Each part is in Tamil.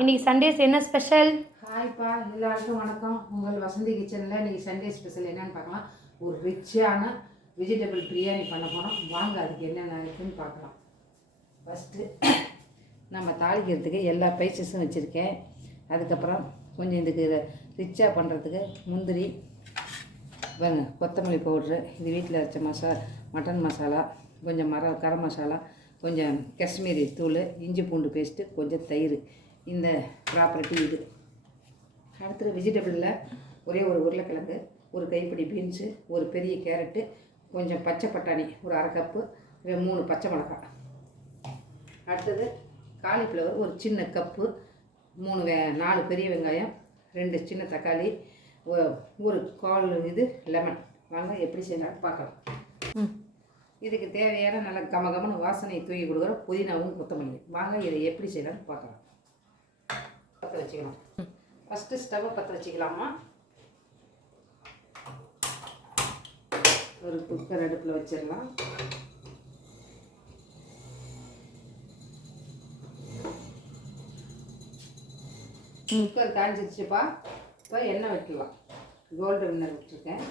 இன்னைக்கு சண்டேஸ் என்ன ஸ்பெஷல்? ஹாய்ப்பா, எல்லாருக்கும் வணக்கம். உங்கள் வசந்தி கிச்சனில் இன்றைக்கி சண்டே ஸ்பெஷல் என்னென்னு பார்க்கலாம். ஒரு ரிச்சான வெஜிடபிள் பிரியாணி பண்ண போகிறோம். வாங்க அதுக்கு என்னென்ன இருக்குன்னு பார்க்கலாம். ஃபஸ்ட்டு நம்ம தாளிக்கிறதுக்கு எல்லா ஸ்பைசஸும் வச்சுருக்கேன். அதுக்கப்புறம் கொஞ்சம் இதுக்கு ரிச்சாக பண்ணுறதுக்கு முந்திரி, கொத்தமல்லி பவுட்ரு, இது வீட்டில் அரைச்ச மட்டன் மசாலா, கொஞ்சம் கரம் மசாலா, கொஞ்சம் காஷ்மீரி தூள், இஞ்சி பூண்டு பேஸ்ட்டு, கொஞ்சம் தயிர். இந்த ப்ராப்பர்ட்டி இது. அடுத்தது வெஜிடபிளில் ஒரே ஒரு உருளைக்கிழங்கு, ஒரு கைப்பிடி பீன்ஸு, ஒரு பெரிய கேரட்டு, கொஞ்சம் பச்சை பட்டாணி, ஒரு அரை கப்பு, 3 பச்சை மிளகாய். அடுத்தது காலிஃப்ளவர் ஒரு சின்ன கப்பு, 4 பெரிய வெங்காயம், 2 சின்ன தக்காளி, ஒரு கால் இது லெமன். வாங்க எப்படி செய்யலாம் பார்க்கலாம். இதுக்கு தேவையான நல்ல கமகமன்னு வாசனையை தூக்கி கொடுக்குற புதினாவும் கொத்தமல்லி. வாங்க இதை எப்படி செய்யலாம்னு பார்க்கலாம். பற்ற வச்சுக்கணும். ஃபஸ்ட்டு ஸ்டவ்வை பற்ற வச்சுக்கலாமா. ஒரு குக்கர் அடுப்பில் வச்சிடலாம். குக்கர் காய்ஞ்சிருச்சுப்பா. இப்போ எண்ணெய் வைக்கலாம். கோல்டு வின்னர் விட்டுருக்கேன்.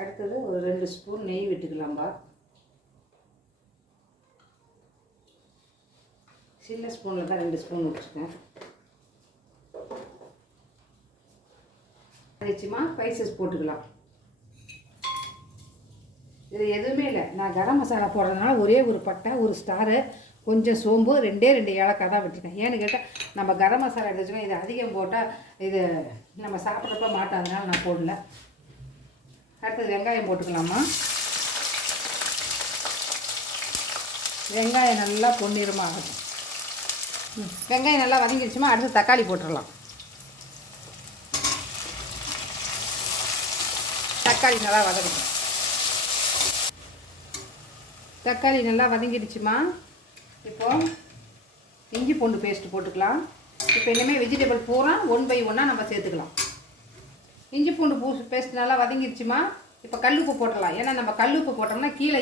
அடுத்தது ஒரு 2 ஸ்பூன் நெய் விட்டுக்கலாம்பா. சின்ன ஸ்பூனில் தான் 2 ஸ்பூன் விட்டுருக்கேன். நிச்சயமா ஸ்பைசஸ் போட்டுக்கலாம். இது எதுவுமே இல்லை. நான் கரம் மசாலா போடுறதுனால ஒரே ஒரு பட்டை, ஒரு ஸ்டாரு, கொஞ்சம் சோம்பு, 2 ஏலக்காய் தான் விட்டுருக்கேன். ஏன்னு கேட்டால் நம்ம கரம் மசாலா எடுத்துச்சுன்னா இது அதிகம் போட்டால் இது நம்ம சாப்பிட்றப்ப மாட்டோம், அதனால நான் போடல. அடுத்தது வெங்காயம் போட்டுக்கலாமா. வெங்காயம் நல்லா பொன்னிறமாகட்டும். வெங்காயம் நல்லா வதங்கிடுச்சுமா. அடுத்து தக்காளி போட்டுடலாம். தக்காளி நல்லா வதங்கட்டும். தக்காளி நல்லா வதங்கிடுச்சுமா. இப்போது இஞ்சி பூண்டு பேஸ்ட்டு போட்டுக்கலாம். இப்போ இனிமேல் வெஜிடபிள் பூரா 1 by 1 நம்ம சேர்த்துக்கலாம். இஞ்சி பூண்டு பேஸ்ட் நல்லா வதங்கிடுச்சுமா. இப்போ கல்லுப்பு போட்டுடலாம். ஏன்னா நம்ம கல்லுப்பு போட்டோம்னா கீழே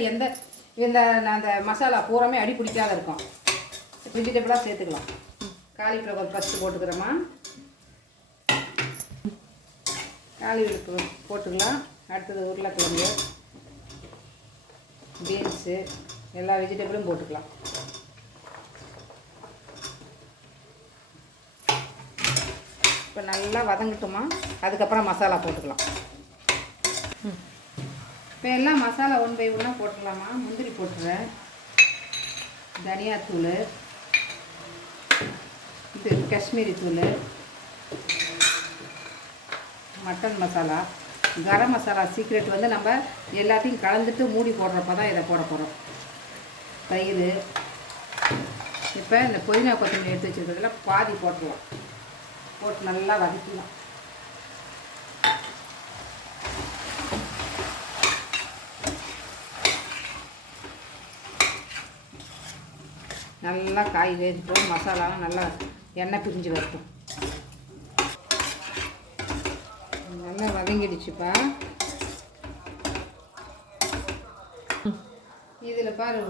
அந்த மசாலா பூராமே அடி பிடிக்காத இருக்கும். வெஜிடபிளாக சேர்த்துக்கலாம். Cauliflower first போட்டுக்கிறோமா. காலிஃப்ளவர் போட்டுக்கலாம். அடுத்தது உருளைக்கிழங்கு, பீன்ஸு, எல்லா வெஜிடபிளும் போட்டுக்கலாம். இப்போ நல்லா வதங்கட்டுமா. அதுக்கப்புறம் மசாலா போட்டுக்கலாம். இப்போ எல்லாம் மசாலா 1 by 1 போட்டுக்கலாமா. முந்திரி போட்டுறேன், தனியாத்தூள், இது காஷ்மீரி தூள், மட்டன் மசாலா, கரம் மசாலா சீக்ரெட் நம்ம எல்லாத்தையும் கலந்துட்டு மூடி போடுறப்ப தான் இதை போட போகிறோம். தயிர். இப்போ இந்த புதினா கொத்தமல்லி எடுத்து வச்சுருக்கிறதுல பாதி போட்டுடலாம். போட்டு நல்லா வதக்கலாம். நல்லா காய் வேகட்டும். மசாலாலாம் நல்லா எண்ணெய் பிரிஞ்சு வரட்டும். நல்லா வதங்கிடுச்சுப்பா. இதில் பாரு,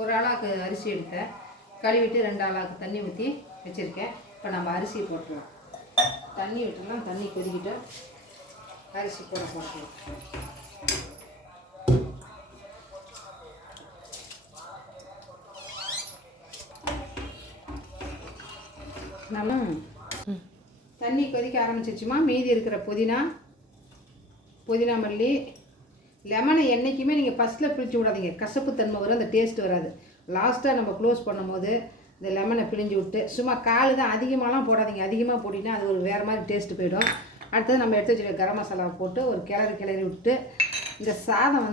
ஒரு ஆளாக்கு அரிசி எடுத்தேன். கழுவிட்டு 2 ஆளாக்கு தண்ணி ஊற்றி வச்சுருக்கேன். இப்போ நம்ம அரிசி போட்டுடலாம். தண்ணி விட்டுலாம். தண்ணி கொதிக்கிட்டு அரிசி போட்டுக்கலாம். நம்ம தண்ணி கொதிக்க ஆரம்பிச்சிருச்சுமா. மீதி இருக்கிற புதினா மல்லி, லெமனை என்றைக்குமே நீங்கள் ஃபஸ்ட்டில் பிழிச்சு விடாதீங்க. கசப்பு தன்மை வரும், அந்த டேஸ்ட் வராது. லாஸ்ட்டாக நம்ம க்ளோஸ் பண்ணும்போது இந்த லெமனை பிழிஞ்சு விட்டு சும்மா கால் தான், அதிகமாகலாம் போடாதீங்க. அதிகமாக போட்டிங்கன்னா அது ஒரு வேறு மாதிரி டேஸ்ட்டு போயிடும். அடுத்தது நம்ம எடுத்து வச்சுருக்க கரம் மசாலா போட்டு ஒரு கிளறி விட்டு, இந்த சாதம்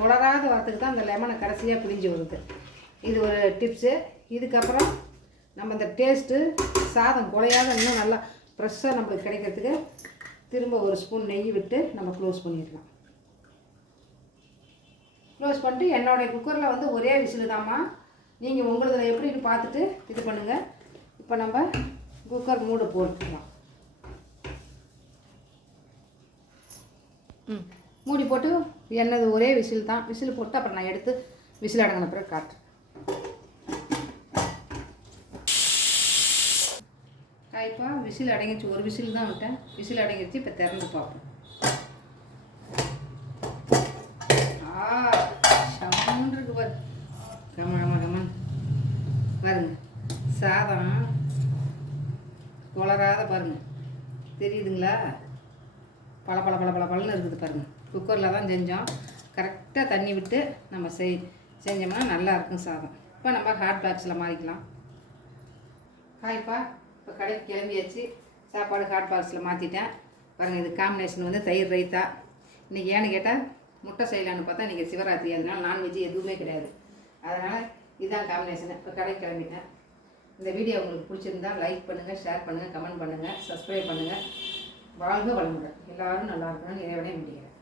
குளராத வரத்துக்கு தான் அந்த லெமனை கடைசியாக பிழிஞ்சு விடுறது. இது ஒரு டிப்ஸு. இதுக்கப்புறம் நம்ம இந்த டேஸ்ட்டு சாதம் குழையாத இன்னும் நல்லா ஃப்ரெஷ்ஷாக நம்மளுக்கு கிடைக்கிறதுக்கு திரும்ப ஒரு ஸ்பூன் நெய் விட்டு நம்ம க்ளோஸ் பண்ணிடலாம். க்ளோஸ் பண்ணிட்டு என்னோடய குக்கரில் ஒரே விசில் தாம்மா. நீங்கள் உங்களதில் எப்படின்னு பார்த்துட்டு இது பண்ணுங்கள். இப்போ நம்ம குக்கர் மூட போட்டுக்கலாம். மூடி போட்டு என்னது ஒரே விசில் தான். விசில் போட்டு அப்புறம் நான் எடுத்து விசில் அடங்கின பிறகு காட்டுறேன். காய்ப்பா விசில் அடங்கிடுச்சு. ஒரு விசில் தான் விட்டேன். விசில் அடங்கிடுச்சு. இப்போ திறந்து பார்ப்போம். சமன்னு இருக்கு பாரு. கமன் பாருங்க. சாதம் உலராத பாருங்க. தெரியுதுங்களா? பல பல பல பல பலன்னு இருக்குது பாருங்கள். குக்கரில் தான் செஞ்சோம். கரெக்டாக தண்ணி விட்டு நம்ம செஞ்சோம்னா நல்லாயிருக்கும் சாதம். இப்போ நம்ம ஹாட் பாக்ஸில் மாறிக்கலாம். காய்ப்பா இப்போ கடைக்கு கிளம்பியாச்சு. சாப்பாடு ஹாட் பாக்ஸில் மாற்றிட்டேன் பாருங்கள். இது காம்பினேஷன் வந்து தயிர் ரைத்தா. இன்றைக்கி ஏன்னு கேட்டால் முட்டை செய்யலான்னு பார்த்தா இன்றைக்கி சிவராத்திரி, அதனால் நான்வெஜ் எதுவுமே கிடையாது. அதனால் இதுதான் காம்பினேஷனு. இப்போ கடைக்கு கிளம்பிட்டேன். இந்த வீடியோ உங்களுக்கு பிடிச்சிருந்தால் லைக் பண்ணுங்கள், ஷேர் பண்ணுங்கள், கமெண்ட் பண்ணுங்கள், சப்ஸ்கிரைப் பண்ணுங்கள். வாழ்க வளமுடன். எல்லோரும் நல்லா இருக்கணும்னு இறைவனே வேண்டிக்கிறேன்.